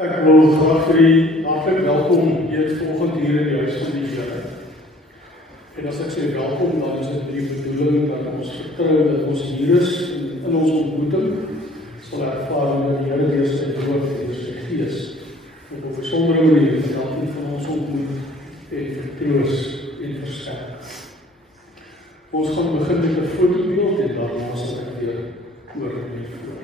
Ek wil graag vir u hartlik welkom heet vanoggend hier in die huis van die Here. En as ek sê welkom, dan is dit die bedoeling dat ons vertrou dat ons hier is in ons ontmoeting sal ervaar dat die Here deur sy woord en deur sy Gees op 'n besondere manier met elkeen van ons ontmoet en vertroos en versterk. Ons gaan begin met 'n fotobeeld en daarna sal ek weer oor en voor.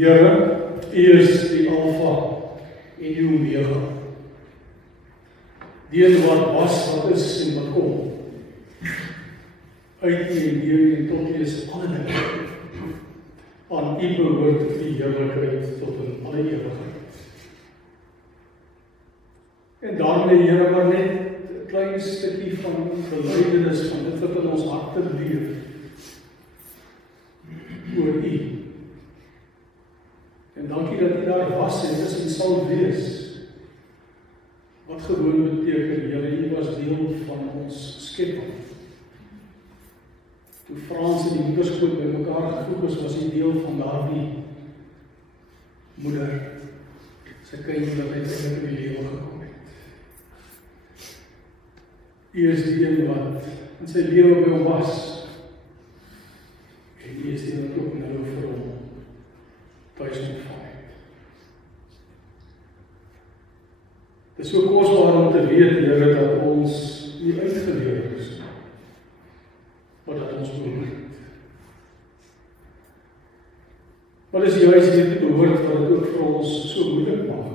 Here, U is die Alpha en die Omega. Die een wat was, wat is en wat kom. Uit U en deur U en tot U is alle dinge. Aan U behoort die heerlikheid tot in alle ewigheid. En daarmee, Here, maar net 'n klein stukkie van belydenis van dit wat in ons harte leef. oor U. En dankie dat U daar was en is en sal wees. Wat gewoon beteken, Here, U was deel van ons skepping. Toe Frans en die moederskoot by mekaar gevoeg is, was U deel van daardie moeder, sy kindjie wat uiteindelik in die lewe gekom het. U is die een wat in sy lewe by hom was, en U is die een wat ook nou vir hom thuis ontvang het. Dit is so kosbaar om te weet, Here, dat ons nie uitgeleer is, maar dat ons behoort. Maar dis juist hierdie behoort wat dit ook vir ons so moeilik maak.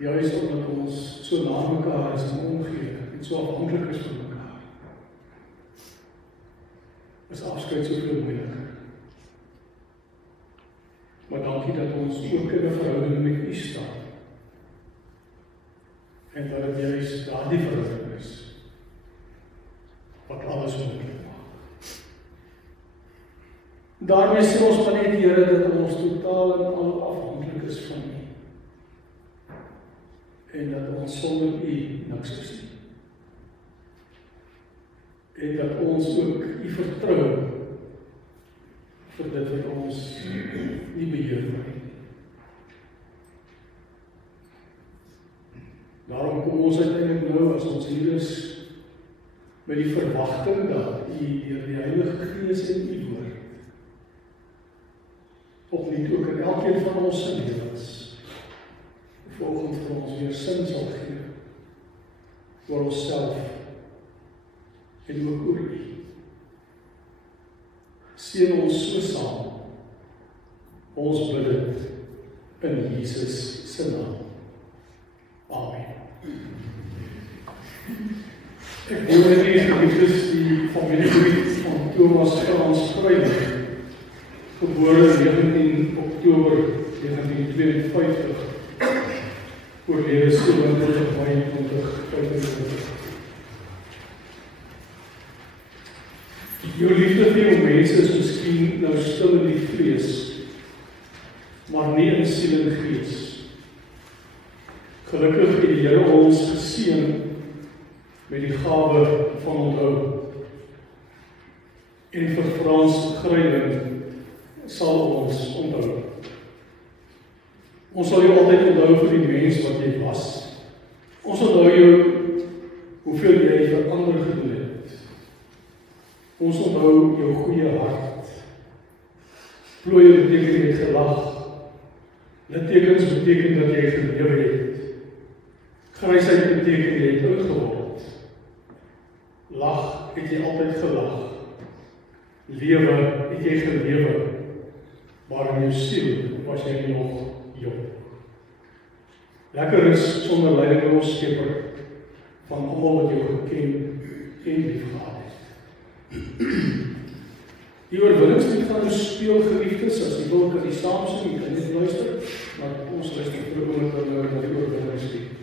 Juist omdat ons so na mekaar is en omgee, en so afhanklik is van mekaar. Is afskeid soveel moeiliker. Maar dankie dat ons ook in 'n verhouding met U staan. En dat dit juist daardie verhouding is, wat alles moontlik maak. Daarmee sê ons maar net, Here, dat ons totaal en al afhanklik is van U. En dat ons sonder U niks is nie. En dat ons ook U vertrou vir dit wat ons nie beheer het nie. Daarom kom ons uiteindelik nou, as ons hier is, met die verwagting dat U deur die Heilige Gees en U woord opnuut ook in elkeen van ons se lewens volgens vir ons weer sin sal gee oor onsself en ook oor U. Seën ons so saam. Ons bid dit in Jesus se naam. Amen. Ek wil net geliefdes die familie van Thomas Frans Kruijer, gebore 19 Oktober 1952, oorlede 27 Mei 2025. Jou liefde vir jou mense is miskien nou stil in die vlees, maar nie in siel en gees. Gelukkig het die Here ons geseën met die gawe van onthou. En vir Frans Kruijer sal ons onthou. Ons sal jou altyd onthou vir die mens wat jy was. Ons onthou jou hoeveel jy vir ander gedoen het. Ons onthou jou goeie hart. Plooie beteken jy het gelag. Littekens beteken dat jy gelewe het. Grysheid beteken jy het oud geword. Lag het jy altyd gelag. Lewe het jy gelewe. Maar in jou siel was jy nog jong. Lekker is sonder leiding ons Skepper van almal wat jou geken en lief gehad het. Die oorwinningslied gaan ons speel, geliefdes, as jy wil kan die saam sing, jy kan net luister, maar ons luister vir 'n oomblik na die oorwinningslied.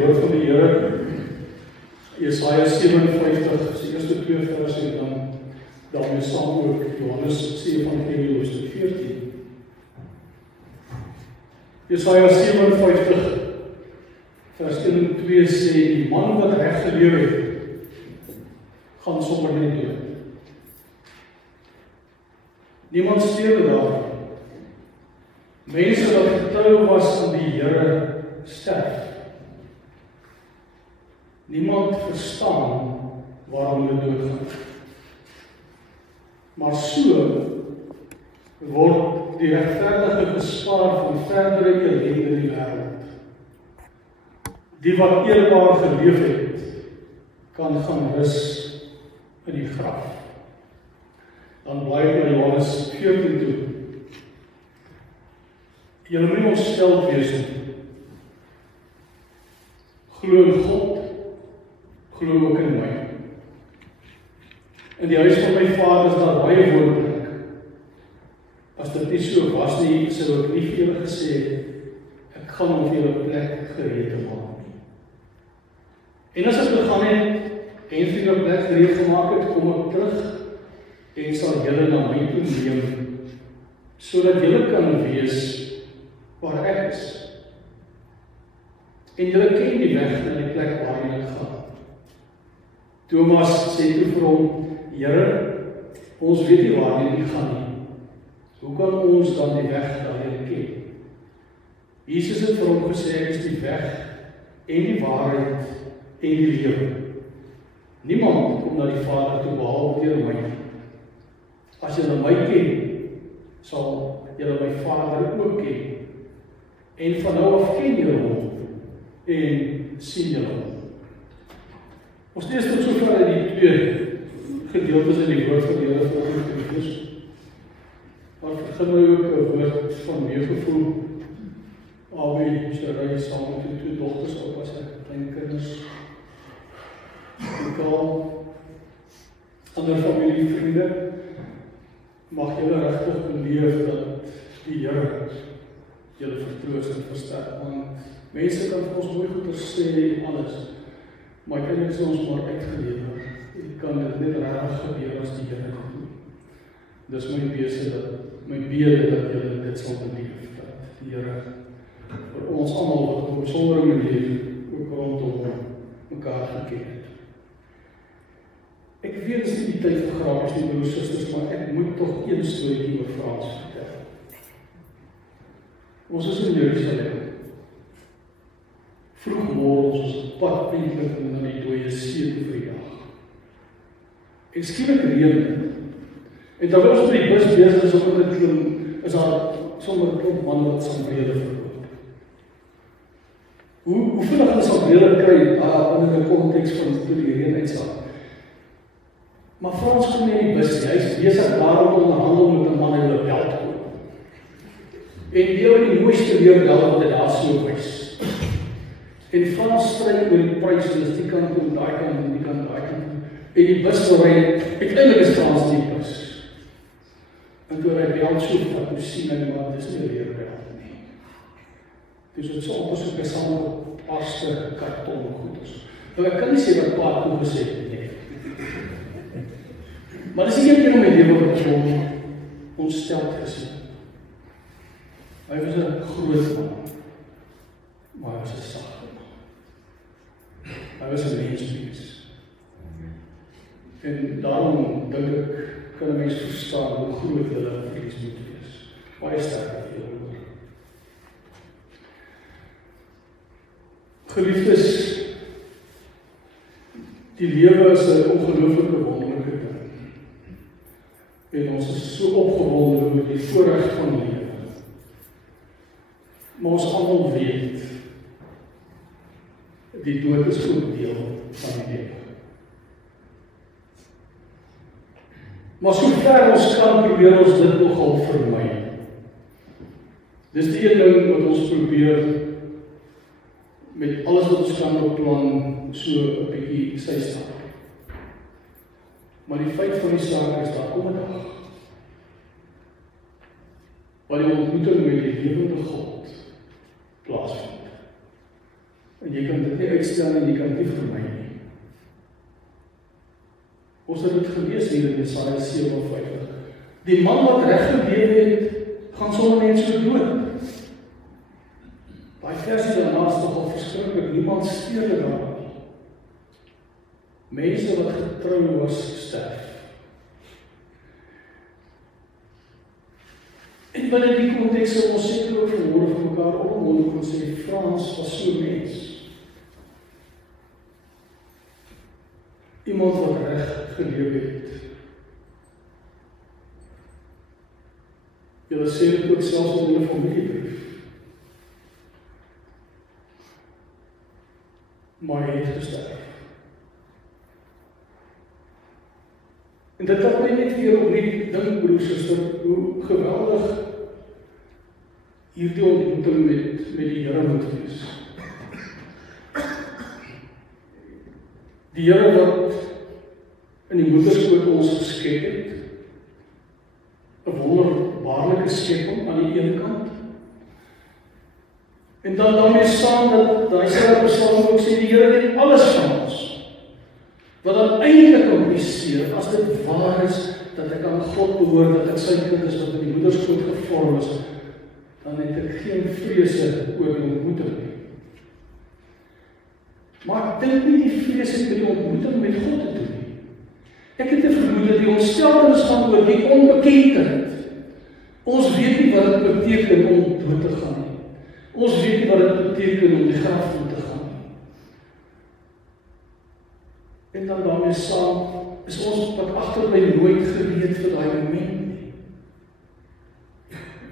woord van die Here. Jesaja 57, is die eerste 2 verse en dan daarmee saam ook Johannes se Evangelie hoofstuk 14. Jesaja 57 vers 1 en 2 sê, die man wat reg geleef het, gaan sommer net dood. Niemand steel daar. Mense wat getrou was aan die Here sterf. Niemand verstaan waarom hulle doodgaan. Maar so word die regverdige gespaar van verdere ellende in die wêreld. Die wat eerbaar geleef het, kan gaan rus in die graf. Dan bly by Johannes 14 toe. Julle moet nie ontsteld wees nie. Glo in God, glo ook in my. In die huis van my Vader is daar baie woonplek. As dit nie so was nie, sou ek nie vir julle gesê, ek gaan om vir julle plek gereed te maak nie. En as ek gegaan het, en vir julle plek gereed gemaak het, kom ek terug, en sal julle na my toe neem, sodat julle kan wees waar ek is. En julle ken die weg na die plek waar julle gaan. Thomas sê toe vir hom, Here, ons weet nie waar jy gaan nie. Hoe kan ons dan die weg daarheen ken? Jesus het vir hom gesê, ek is die weg en die waarheid en die lewe. Niemand kom na die Vader toe behalwe deur my. As julle my ken, sal julle my Vader ook ken. En van nou af ken julle hom en sien julle hom. Ons lees tot sover uit die 2 gedeeltes in die woord van die Here volgens die lees. Maar begin my ook 'n woord van meegevoel. Albei Sherry saam met die 2 dogters, ook as ek klein kinders. Mekaal, ander familievriende, mag julle regtig beleef dat die Here julle vertroos en versterk. Want mense kan vir ons mooi goeie sê alles, maar eintlik is ons maar uitgelewer. Ek kan dit net regtig gebeur as die Here dit doen. Dis my bede dat julle dit sal beleef, dat die Here vir ons almal wat op 'n besondere manier ook rondom mekaar geken het. Ek weet dis nie die tyd vir grappies nie, broers en susters, maar ek moet tog een storieetjie oor Frans vertel. Ons is in Jerusalem. Vroegmôre ons op pad eintlik na die dooie see toe vir die dag. En skielik reën dit. En terwyl ons met die bus besig is om te klim, is daar sommer 'n klomp manne wat sambrele verkoop. Hoe vinnig hulle sambrele kry in 'n konteks van toe die reën uitsaak. Maar Frans kom nie in die bus nie. Hy is besig daarom te onderhandel met 'n man in 'n belt koop. En die mooiste leerbel wat hy daar so wys. En Frans stry oor die pryse, dis die kant toe, daai kant en die kant, daai kant. En die bus ry, uiteindelik is Frans nie bus. En toe hy bel so vat, toe sien hy maar, dis nie 'n leerbel nie. Dus dit is amper so 'n saamgepaste karton goeders. Nou ek kan nie sê wat pa toe gesê het nie. Maar dis nie een keer om my lewe wat ek ontsteld gesien. Hy was 'n groot man, maar hy was 'n sagte man. Hy was 'n menswees. En daarom dink ek, kan 'n mens verstaan hoe groot hulle verlies moet wees. Baie sterk vir hulle. Geliefdes, die lewe is 'n ongelooflike wonderlike ding. En ons is so opgewonde oor die voorreg van lewe. Maar ons almal weet, die dood is ook deel van die lewe. Maar sover ons kan, probeer ons dit nogal vermy. Dis die een ding wat ons probeer, met alles wat ons kan beplan, so 'n bietjie sy stap. Maar die feit van die saak is, daar kom 'n dag, waar die ontmoeting met die lewende God plaasvind. En jy kan dit nie uitstel en jy kan dit nie vermy nie. Ons het dit gelees hier in Jesaja 57. Die man wat reg geleef het, gaan sommer net so dood. Daai versie daarna is nogal verskriklik, niemand steur dit daaraan nie. Mense wat getrou was, sterf. En binne die konteks sal ons seker ook vanmôre vir mekaar opmondig en sê, Frans was so mens. Iemand wat reg geleef het. Julle sê dit ook selfs in julle familiebrief. Maar hy het gesterf. En dit laat my net weer opnuut dink, broer, suster, hoe geweldig hierdie ontmoeting met die Here moet wees. Die Here wat in die moederskoot ons geskep het, 'n wonderbaarlike skepping aan die een kant, en dan daarmee saam dat daai selfde Psalm ook sê, die Here weet alles van ons. Wat dan eintlik impliseer, as dit waar is, dat ek aan God behoort, dat ek sy kind is, wat in die moederskoot gevorm is, dan het ek geen vrese oor die ontmoeting nie. Maar ek dink nie die vrees het met die ontmoeting met God te doen nie. Ek het 'n vermoede dat die ontsteltenis gaan oor die onbekendheid. Ons weet nie wat dit beteken om dood te gaan nie. Ons weet nie wat dit beteken om die graf toe te gaan. En dan daarmee saam is ons wat agterbly nooit gereed vir daai moment nie.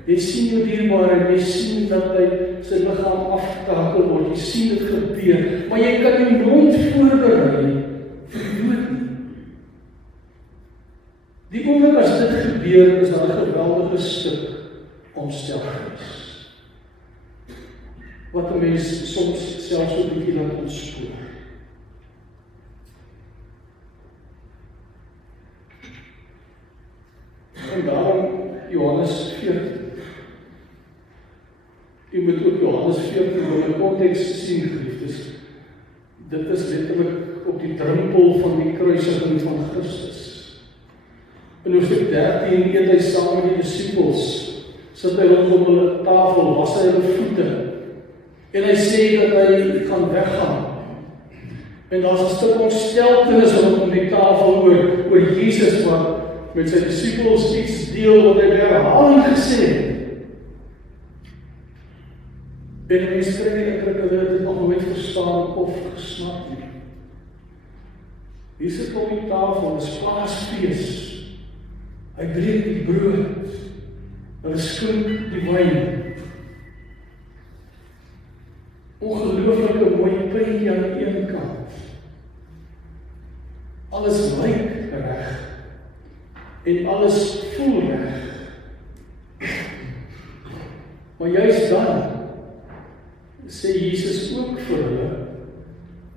Jy sien jou dierbare, jy sien dat hy sy liggaam afgetakel word, jy sien dit gebeur, maar jy kan nie nooit voorberei vir die dood nie. Die oomblik as dit gebeur, is daar 'n geweldige stuk ontsteltenis. Wat 'n mens soms selfs so 'n bietjie laat ontspoor. En daarom Johannes 14. U moet ook Johannes 14 in 'n konteks sien, geliefdes. Dit is letterlik op die drempel van die kruisiging van Christus. In hoofstuk 13 eet hy saam met die disippels, sit hy rondom hulle tafel, was hy hulle voete, en hy sê dat hy gaan weggaan. En daar's 'n stuk ontsteltenis rondom die tafel oor Jesus wat met sy disippels iets deel wat hy herhaling gesê het. En mense kry die indruk dat hulle dit nog nooit verstaan of gesnap nie. Hier sit op die tafel, is Paasfees. Hy breek die brood, hulle skink die wyn. Ongelooflike mooi prentjie aan die een kant. Alles lyk reg. En alles voel reg. Maar juist dan sê Jesus ook vir hulle,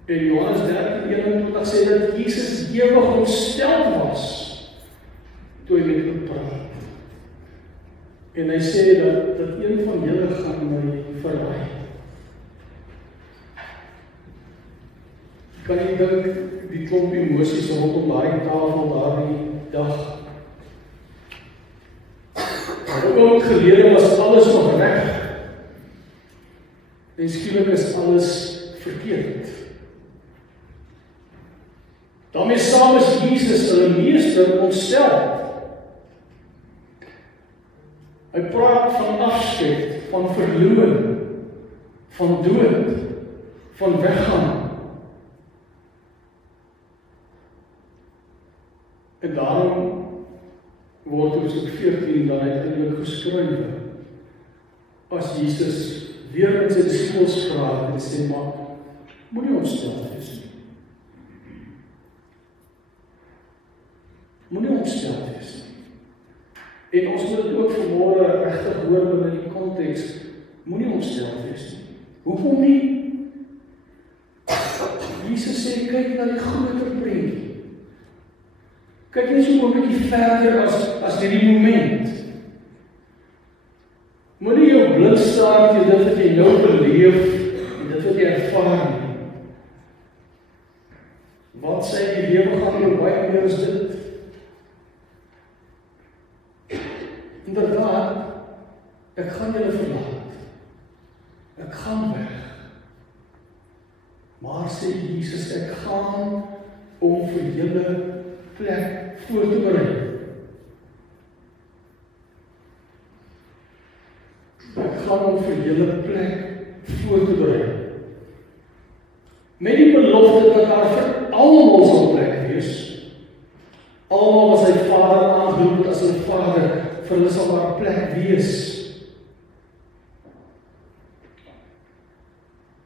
en Johannes 13:21 sê dat Jesus ewig ontstel was toe hy met hulle praat. En hy sê dat een van julle gaan my verraai. Kan jy dink die klomp emosies rondom daai tafel daardie dag? Ook gelede was alles nog reg. En skielik is alles verkeerd. Daarmee saam is Jesus hulle meester ontstel. Hy praat van afskeid, van verloor, van dood, van weggaan. En daarom word hoofstuk 14 dan uiteindelik geskrywe. As Jesus weer met sy disippels praat en sê, maar moenie ontstel wees nie. Moenie ontstel wees nie. En ons moet dit ook vanmôre regtig hoor binne die konteks, moenie ontstel wees nie. Hoekom nie? Jesus sê, kyk na die groter prentjie. Kyk net so 'n bietjie verder as hierdie moment. Moenie jou blind staar teen dit wat jy nou beleef en dit wat jy ervaar nie. Wat sê die lewe gaan oor baie meer as dit? Inderdaad, ek gaan julle verlaat. Ek gaan weg. Maar sê Jesus, ek gaan om vir julle plek voor te berei. Ek gaan om vir julle plek voor te berei. Met die belofte dat daar vir almal sal plek wees. Almal wat sy Vader aangeroep as 'n Vader, vir hulle sal daar plek wees.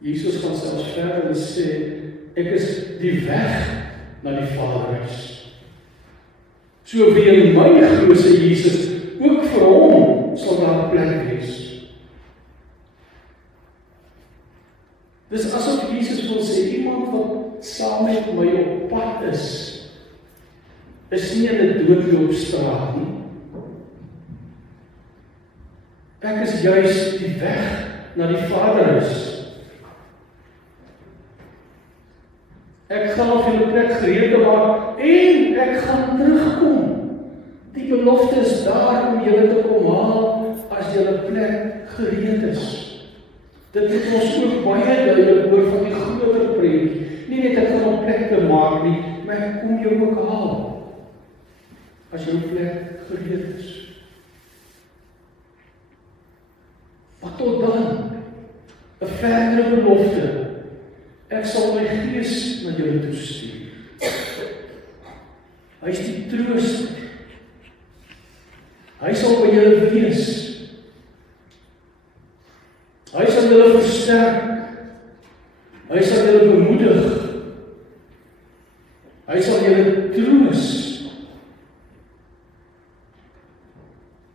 Jesus gaan selfs verder en sê, ek is die weg na die Vaderhuis. So wie in my glo, sê Jesus, ook vir hom sal daar plek wees. Dis asof Jesus wil sê, iemand wat saam met my op pad is nie in 'n doodloopstraat nie. Ek is juis die weg na die Vaderhuis. Ek gaan op julle plek gereed maak en ek gaan terugkom. Die belofte is daar om julle te kom haal as julle plek gereed is. Dit het ons ook baie duidelik oor van die groter prentjie. Nie net ek gaan 'n plek te maak nie, maar ek kom jou ook haal as jou plek gereed is. Maar tot dan, 'n verdere belofte. Ek sal my Gees na julle toe stuur. Hy is die trooster. Hy sal by julle wees. Hy sal julle versterk. Hy sal julle bemoedig. Hy sal julle troos.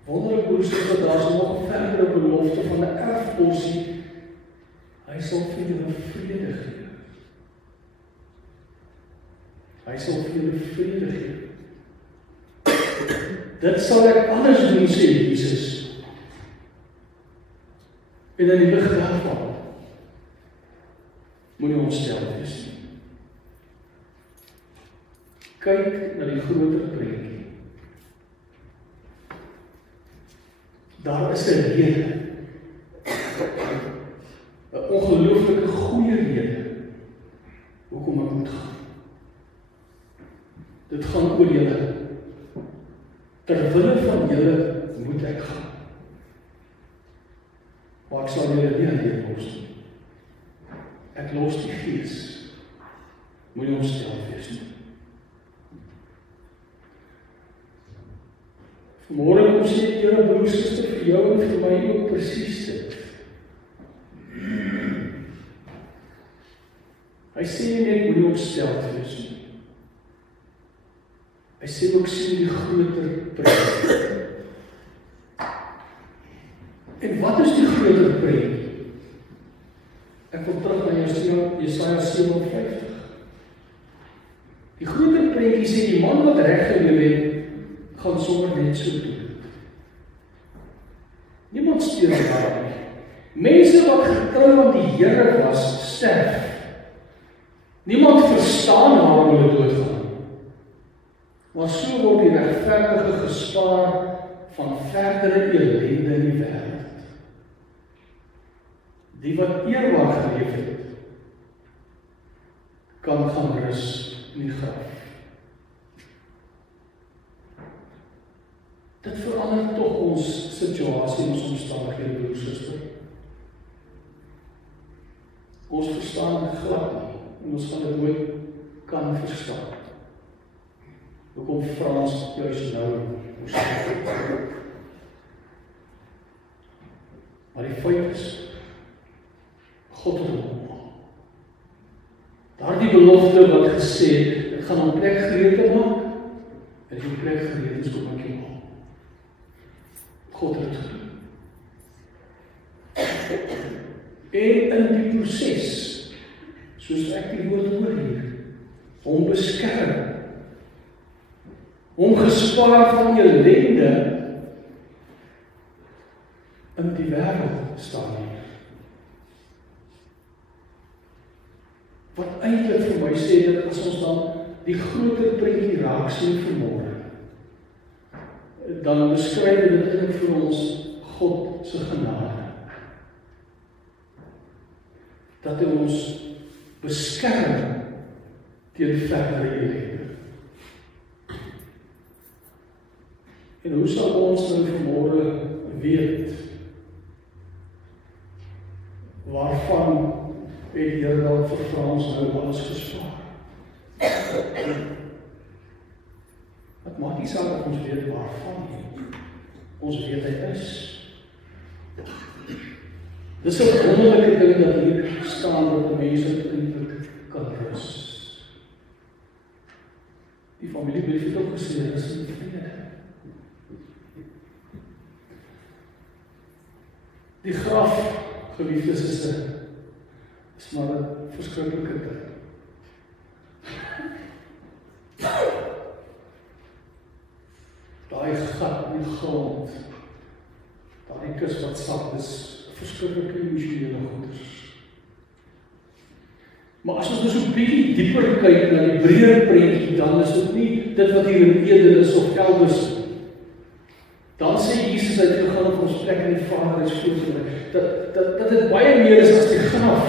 Wonderlik hoe sê dat daar nog 'n verdere belofte van 'n erfporsie. Hy sal vir julle vrede gee. Hy sal vir julle vrede gee. Dit sal ek anders doen, sê Jesus. En in die lig daarvan moenie ontstel wees nie. Kyk na die groter prentjie. Daar is 'n rede. 'n ongelooflike goeie rede hoekom ek moet gaan. Dit gaan oor julle. Terwille van julle moet ek gaan. Maar ek sal julle nie alleen los nie. Ek los die Gees. Moenie ontstel wees nie. Vanmôre kom sê die Here, broer, suster, vir jou en vir my ook presies dit. Hy sê nie net moenie ontstel wees nie. Hy sê ook sien die groter prentjie. En wat is die groter prentjie? Ek wil terug na Jesaja 57. Die groter prentjie sê die man wat reg geleef het, gaan sommer net so doen. Niemand steur daar nie. Mense wat getrou aan die Here was, sterf. Niemand verstaan waarom hulle doodgaan. Maar so word die regverdige gespaar van verdere ellende in die wêreld. Die wat eerbaar geleef het, kan gaan rus in die graf. Dit verander tog ons situasie en ons omstandighede, broer, suster. Ons verstaan dit glad nie, en ons gaan dit nooit kan verstaan. Hoekom Frans juist nou moes doen. Maar die feit is, God het hom gemaak. Daardie belofte wat gesê, ek gaan 'n plek gereed maak, en die plek gereed is, kom ek jou maak. God het het gedoen. En in die proses, soos ek die woord hoor hier, hom beskerm, hom gespaar van ellende in die wêreld staan hier. wat eintlik vir my sê dat as ons dan die groter prentjie raak sien vanmôre, dan beskryf dit eintlik vir ons God se genade. Dat hy ons beskerm teen verdere ellende. En hoe sal ons nou vanmôre weet waarvan het die Here dalk vir Frans nou alles gespaar? Wat maak nie saak dat ons weet waarvan nie. Ons weet hy is. Dis 'n wonderlike ding dat hier staan dat mense eintlik kan rus. Die familiebrief het ook gesê, dis nie vrede. Die graf, geliefdes, is maar 'n verskriklike ding. Daai gat in die grond, daai kus wat sak is, verskriklike emosionele goeders. Maar as ons dus 'n bietjie dieper kyk na die breër prentjie, dan is dit nie dit wat hier in Eden is of elders nie. Dan sê Jesus uitgegaan op ons plek in die Vader is voortgerig, dat dit baie meer is as die graf.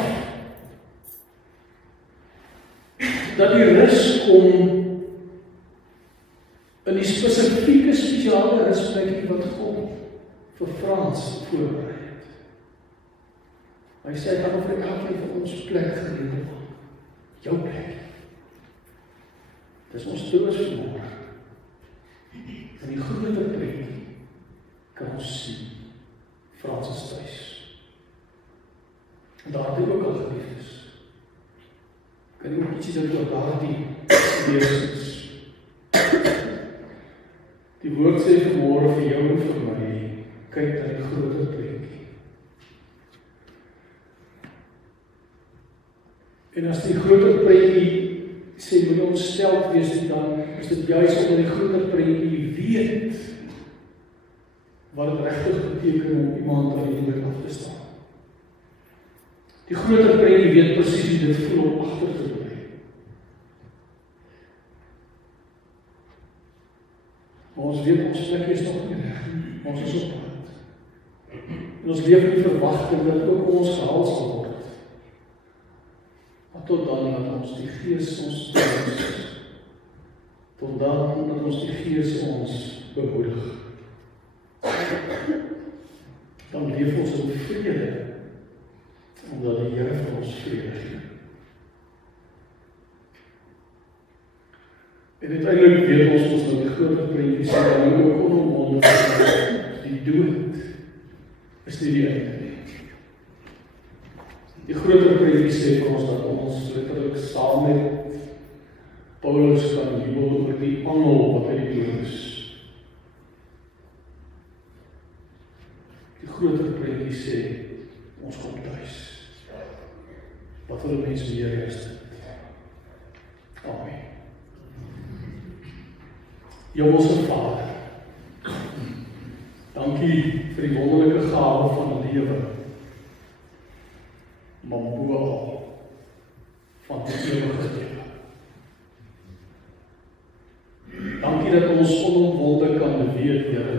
Dat die rus kom in die spesifieke spesiale rusplekkie wat God vir Frans voorberei het. Hy sê dan of ek elkeen vir ons plek gegee, jou plek. Dis ons troos vanmôre. In die groter prentjie kan ons sien Frans is tuis. En daar het hy ook al geliefdes. Kan jy ook ietsie dink oor daardie lewens? Die woord sê vanmôre vir jou en vir my, kyk na die groter prentjie. En as die groter prentjie sê moet ons stel wees, dan is dit juis omdat die groter prentjie weet wat het regtig beteken om iemand aan die dood af te staan. Die groter prentjie weet presies hoe dit voel om agter te bly. Maar ons weet ons plek is nog nie reg nie. Ons is op pad. En ons leef in die verwagting dat ook ons gehaal sal word. Maar tot dan dat ons die Gees ons toelaat. Tot dan dat ons die Gees ons bemoedig. Dan leef ons in vrede, omdat die Here vir ons vrede gee. En uiteindelik weet ons nou die groter prentjie sê dan ook onomwonderlik die dood is nie die einde nie. Die groter prentjie sê vir ons dat ons letterlik saam met Paulus kan jubel oor die angel wat uit die dood is. Die groter prentjie sê ons kom tuis. Wat wil mens meer is dit? Amen. Hemelse Vader, dankie vir die wonderlike gawe van lewe, maar bo al van die ewige lewe. Dankie dat ons onomwonde kan weet, Here,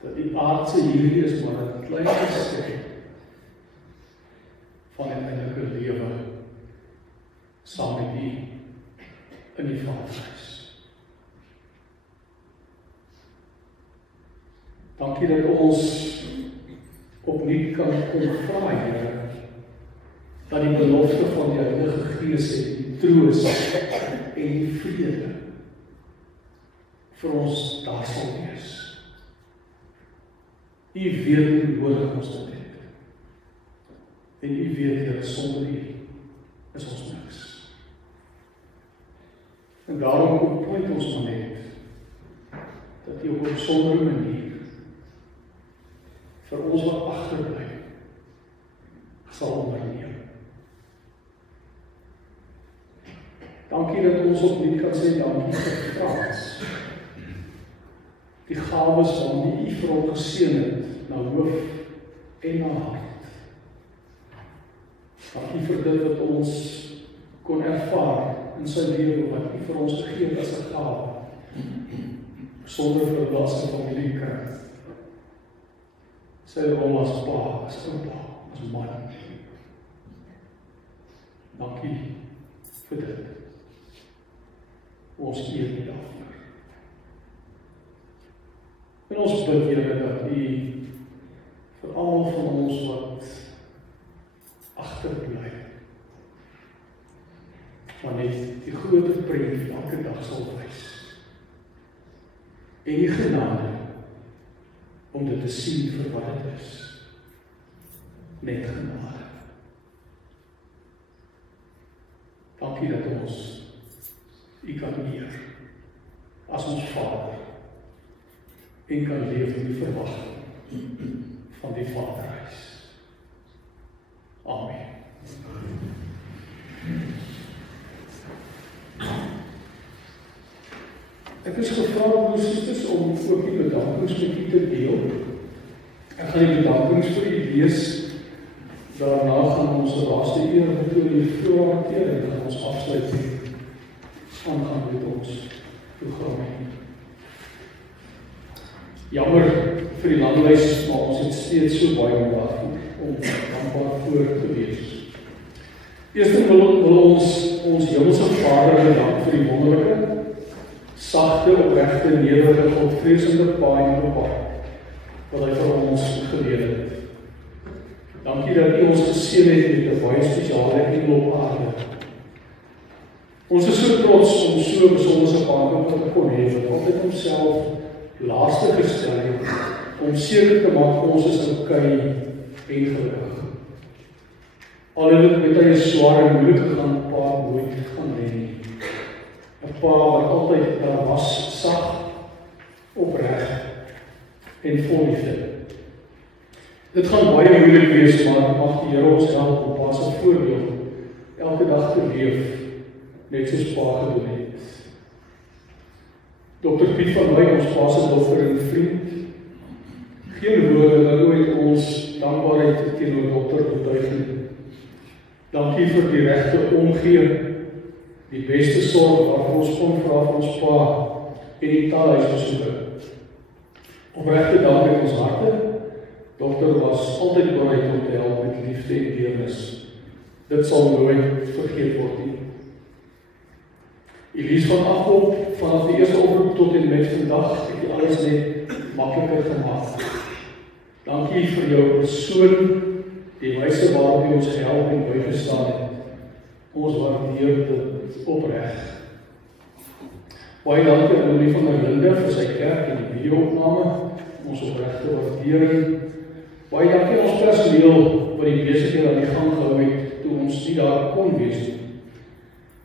dat die aardse hierdie is maar 'n klein stukkie van die eindelike lewe saam met U in die Vaderhuis. Dankie dat ons opnuut kan kom vra, Here, dat die belofte van die Heilige Gees en die troos en die vrede vir ons daar sal wees. U weet hoe nodig ons dit het. En U weet, Here, sonder U is ons niks. En daarom pleit ons maar net dat U op 'n besondere manier vir ons wat agterbly sal onderneem. Dankie dat ons opnuut kan sê dankie vir Frans. Die gawes waarmee U vir hom geseën het, na hoof en na hart. Dankie vir dit wat ons kon ervaar in sy lewe, wat U vir ons gegee het as 'n gawe, sonder verlas en familie kry. Sy rol as pa, as oupa, as man. Dankie vir dit. Ons eer U daarvoor. En ons bid, Here, dat U vir almal van ons wat agterbly, maar net die groot prentjie elke dag sal wys. En die genade om dit te sien vir wat dit is. Net genade. Dankie dat ons U kan eer as ons Vader en kan leef in die verwagting van die Vaderhuis. Amen. Ek is gevra, broers en susters, om ook die bedankings met U te deel. Ek gaan die bedankings vir U lees. Daarna gaan ons die laaste eer betoon vroeg hanteer en dan ons afsluit aangaan met ons program. Jammer vir die landlys, maar ons het steeds so baie om dankbaar voor te wees. Eerstens wil ons Hemelse Vader bedank vir die wonderlike, sagte, opregte, nederige, godvreesende Pa en Oupa wat hy vir ons geleer het. Dankie dat U ons geseën het met 'n baie spesiale engel op aarde. Ons is so trots om so 'n besondere Pa en Oupa te kon hê wat altyd homself laaste gestel het om seker te maak ons is okay en gelukkig. Al het dit met 'n swaar en moeilik gegaan, Pa nooit gaan lê nie. 'n Pa wat altyd daar was, sag, opreg en vol liefde. Dit gaan baie moeilik wees, maar mag die Here ons help om Pa se voorbeeld elke dag te leef, net soos Pa gedoen het. Dr. Piet van Wyk, ons Pa se dogter en vriend, geen woorde wat ooit ons dankbaarheid teenoor Dr. betuig nie. Dankie vir die regte omgee, die beste sorg waarvoor ons kon vra van ons Pa en die taalhuisbesoeke. Opregte dank uit ons harte. Dokter was altyd bereid om te help met liefde en deernis. Dit sal nooit vergeet word nie. Elise van Afkop, vanaf die eerste oproep tot en met vandag, het jy alles net makliker gemaak. Dankie vir jou persoon, die wyse waarop jy ons gehelp en bygestaan het. Ons waardeer dit opreg. Baie dankie aan Louis van der Linde vir sy kerk en die video-opname, ons opregte waardering. Baie dankie aan ons personeel wat die besighede aan die gang gehou het toe ons nie daar kon wees nie.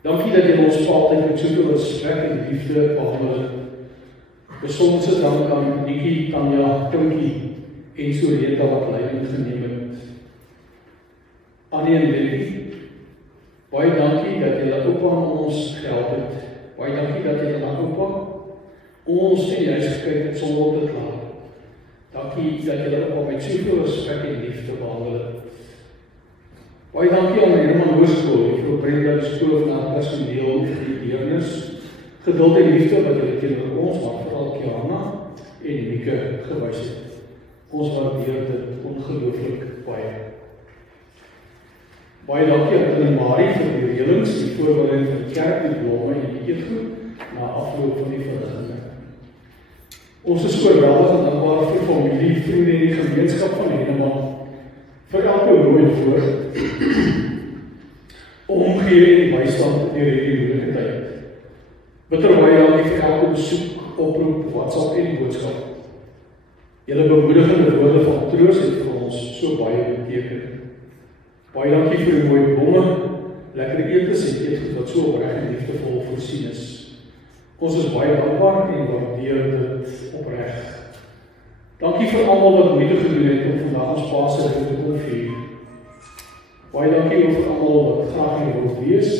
Dankie dat jy ons altyd met soveel respek en liefde behandel het. Besonderse dank aan Nikki, Tanya, Tinkie en Soreta wat leiding geneem het. Annie en Lily, baie dankie dat julle Oupa ons gehelp het. Baie dankie dat julle na Oupa ons en juist gekyk het sonder om te kla. Dankie dat julle Oupa met soveel respek en liefde behandel het. Baie dankie aan die Herman Hoërskool, juffrou Brenda die skool van haar personeel vir die deernis, geduld en liefde wat julle teenoor ons, maar vooral Kiana en Mieke gewys het. Ons waardeer dit ongelooflik baie. Baie dankie aan Ellen Marie vir die reëlings, die voorbereiding van die kerk, die blomme en die eetgoed na afloop van die verligting. Ons is oorweldig en dankbaar vir familie, vriende en die gemeenskap van Henneman, vir elke rooi woord, omgee en bystand in die moeilike tyd. Bitter baie dankie vir elke besoek, oproep, WhatsApp en boodskap. Julle bemoedigende woorde van troos het vir ons so baie beteken. Baie dankie vir die mooi blomme, lekker etes en eetgoed wat so opreg en liefdevol voorsien is. Ons is baie dankbaar en waardeer dit opreg. Dankie vir almal wat moeite gedoen het om vandag ons Pa se dood te kon vier. Baie dankie ook vir almal wat graag hier wil wees,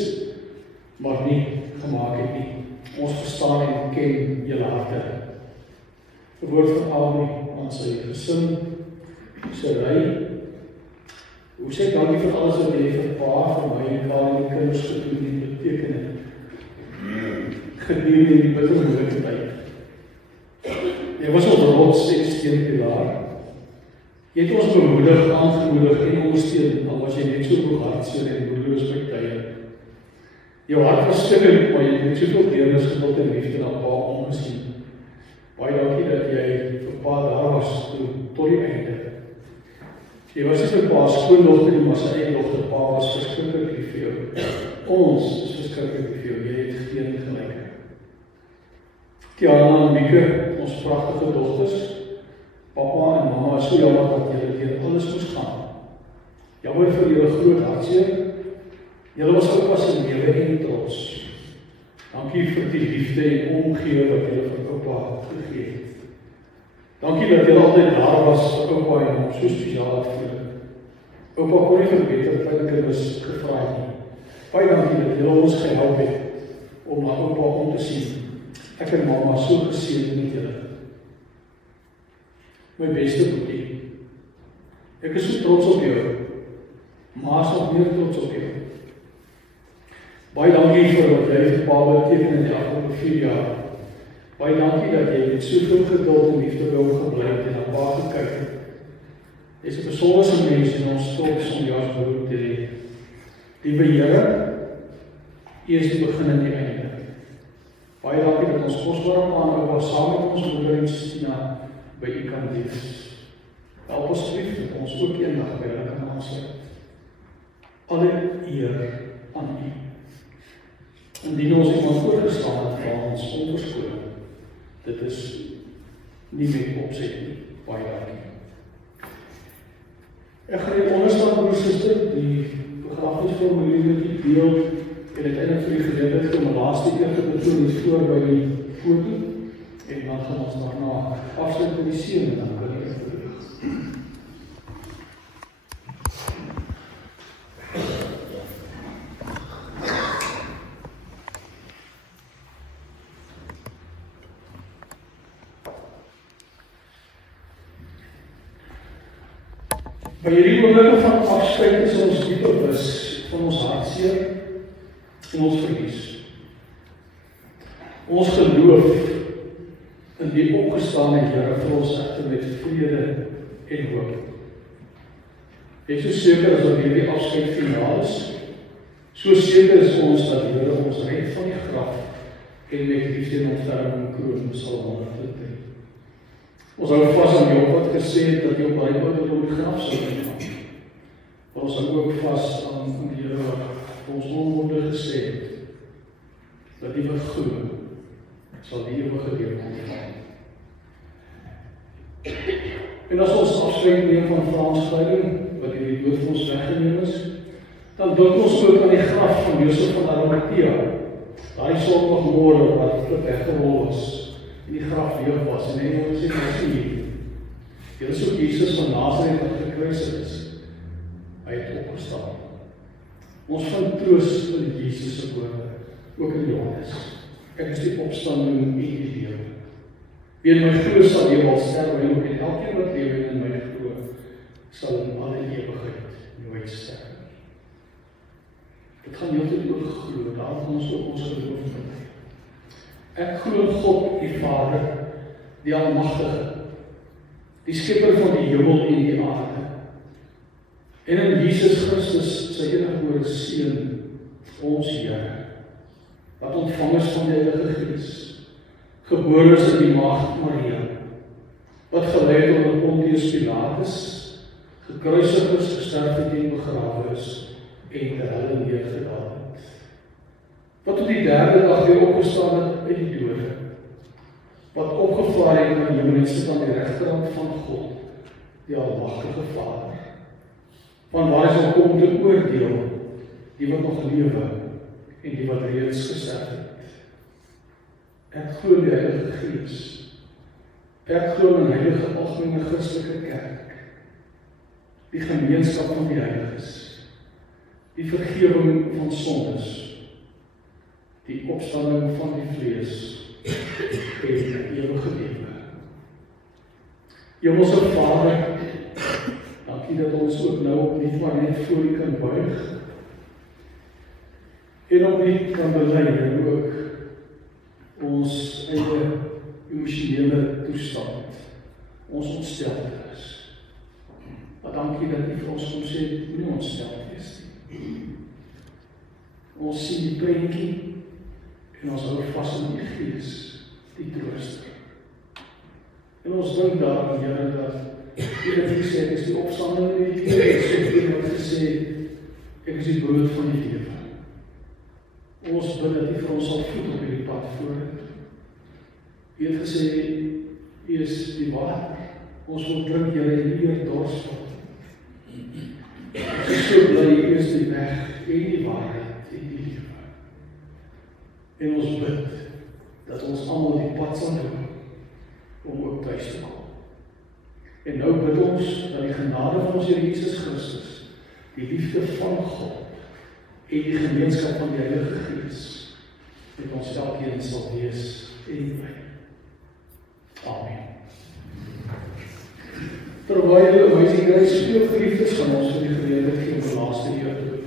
maar nie gemaak het nie. Ons verstaan en ken julle harte. 'n Woord van Almi aan sy gesin, sy ry, Hoe sê dankie vir alles wat jy vir pa, vir my en Karl en die kinders gedoen en beteken het. Gedurende die bitter moeilike tyd. Jy was ons rots en steunpilaar. Jy het ons bemoedig, aangemoedig en ondersteun, al was jy net so hartseer en moedeloos by tye. Jou hart was stikkend, maar jy het net soveel deernis, geduld en liefde na pa omgesien. Baie dankie dat jy vir pa daar was tot die einde. Jy was nie vir pa skoondogter nie, maar sy eie dogter. Pa was verskriklik lief vir jou. Ons is verskriklik lief vir jou. Jy het geen gelyke. Tiana en Mieke, ons pragtige dogters. Papa en mamma is so jammer dat julle deur alles moes gaan. Jammer vir julle groot hartseer. Julle was oupas in lewe en trots. Dankie vir die liefde en omgee wat julle vir oupa gegee het. Dankie dat julle altyd daar was vir oupa en hom so spesiaal voel. Oupa kon nie vir beter kleinkinders gevra nie. Baie dankie dat julle ons gehelp het om na oupa om te sien. Ek en mamma so geseën met julle. My beste boetie, ek is so trots op jou, maar is nog meer trots op jou. Baie dankie vir wat jy vir pa beteken in die afgelope 4 jaar. Baie dankie dat jy met soveel geduld en liefde by hom gebly het en na pa gekyk het. Jy is 'n besondere mens en ons trots om jou as broer te hê. Liewe Here, U is die begin en die einde. Baie dankie dat ons kosbare pa en oupa saam met ons moeder en Stina by U kan wees. Help asseblief dat ons ook eendag by hulle kan aansluit. Alle eer aan U. Indien ons iemand voorgestaan het, van ons onverskoning. Dit is nie met opset nie. Baie dankie. Ek gaan die onderstaan, broer en suster, die begrafnisformulier met u deel en uiteindelik vir die geleentheid om 'n laaste keer te betoon voor by die foto en dan gaan ons daarna afsluit met die seën en dan kan ek terug. By hierdie oomblikke van afskeid is ons diep bewus van ons hartseer en ons verlies. Ons geloof in die opgestane Here vir ons egter met vrede en hoop. Ek is so seker as dat hierdie afskeid finaal is, so seker is ons dat die Here ons red van die graf en met liefde en ontferming kroon sal wonderlik doen. Ons hou vas aan Job wat gesê het dat Job baie oor die graf sal gaan. Maar ons hou ook vas aan die Here wat ons onmoedig gesê het dat die wat glo sal die ewige lewe ontvang. En as ons afskeid neem van Frans Gleiding, wat die dood van ons weggeneem is, dan dink ons ook aan die graf van Josef van Arimatea, daai Sondagmôre wat weggerol is, en die graf leeg was, en hy het gesê, "Ek sien hier. Hier is ook Jesus van Nasaret wat gekruisig is. Hy het opgestaan." Ons vind troos in Jesus se woorde, ook in Johannes. Ek is die opstanding en die lewe. Wie in my glo sal lewe al sterwe, en ook en elkeen wat lewe in my glo sal in alle ewigheid nooit sterwe. Dit gaan heeltyd oor glo, daarom gaan ons ook ons geloof vind. Ek glo in God, die Vader, die Almagtige, die skepper van die hemel en die aarde, en in Jesus Christus, sy eniggebore Seun, ons Here, wat ontvang is van die Heilige Gees, gebore is in die maagd Maria, wat gelei het onder Pontius Pilatus, gekruisig is, gesterf het en begrawe is, en ter helle neergedaal het. Wat op die 3de dag weer opgestaan het uit die dode, wat opgevaar het na die hemel en sit aan die regterhand van God, die Almagtige Vader, van waar hy sal kom te oordeel, die wat nog lewe en die wat reeds gesterf het. Ek glo in die Heilige Gees. Ek glo in die heilige algemene Christelike kerk, die gemeenskap van die heiliges, die vergewing van sondes, die opstanding van die vlees en ewige lewe. Hemelse Vader, dankie dankie dat ons ook nou opnuut maar net voor U kan buig. En opnuut kan bely en ook ons eie emosionele toestand, ons ontsteltenis. Maar dankie dat U vir ons kom sê, nie ontsteld wees nie. Ons sien die prentjie en ons hou vas in die Gees, die trooster. En ons dink daaraan, Here, dat U het gesê, ek is die opstanding en die lewe, en wat gesê, ek is die brood van die lewe. Ons bid dat U vir ons sal voed op hierdie pad vooruit. U het gesê, U is die water. Ons wil drink, Here, en U weer dors word. Ons is so bly, U is die weg en die waarheid en die lewe. En ons bid dat ons almal die pad sal doen om ook thuis te kom. En nou bid ons dat die genade van ons Here Jesus Christus, die liefde van God en die gemeenskap van die Heilige Gees met ons elkeen sal wees en bly. Amen. Terwyl Amazing Grace speel, geliefdes, gaan ons vir die geleentheid gee om die laaste eer te betoon.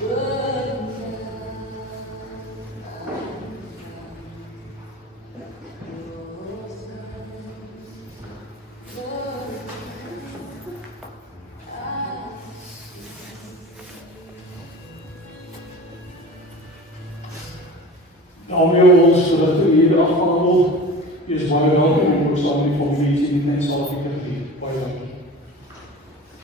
Good. Daarmee ons hier afhandel, is baie welkom om saam met die familie en South Africa. Baie dankie.